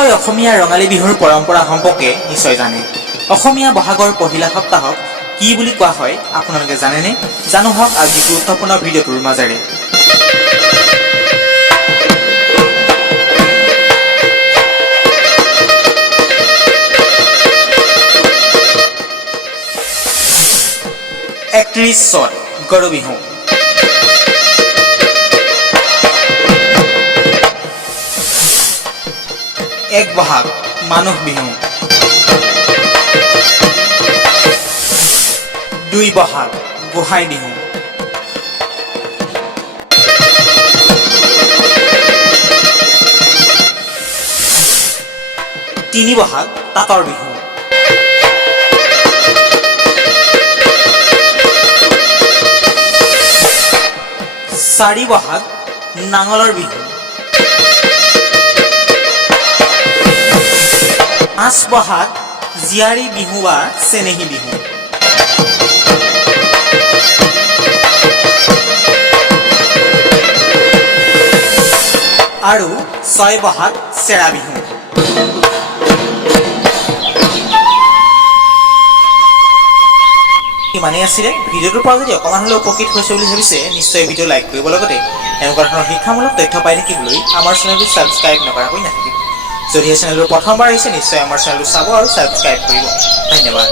নিশ্চয় অসমীয়া ৰঙালী বিহুৰ পৰম্পৰা সম্পৰ্কে নিশ্চয় জানে। অসমীয়া বহাগৰ পহিলা সপ্তাহক কি বুলি কোৱা হয় আপোনালোকে জানেনে? জানো হওক আজি গুৰুত্বপূৰ্ণ ভিডিঅ'টোৰ মাজেৰে। চ'ত গৰু বিহু। বহাগ মানুহ বিহু। 2 বহাগ গোসাই বিহু। 3 বহাগ তাঁতৰ বিহু। 4 বহাগ নাঙলৰ বিহু। 5 বহাগ জীয়াৰী বিহু বা চেনেহী বিহু। আৰু 6 বহাগ চেৰা বিহু। ইমানেই আছিলে। ভিডিঅ'টোৰ পৰা যদি অকণমান হ'লেও উপকৃত হৈছে বুলি ভাবিছে নিশ্চয় ভিডিঅ' লাইক কৰিব, লগতে এনেকুৱা ধৰণৰ শিক্ষামূলক তথ্য পাই থাকিবলৈ আমাৰ চেনেলটো ছাবস্ক্ৰাইব নকৰাকৈ নাথাকিব। যদিহে চেনেলটো প্ৰথমবাৰ আহিছে নিশ্চয় আমাৰ চেনেলটো চাব আৰু ছাবস্ক্ৰাইব কৰিব। ধন্যবাদ।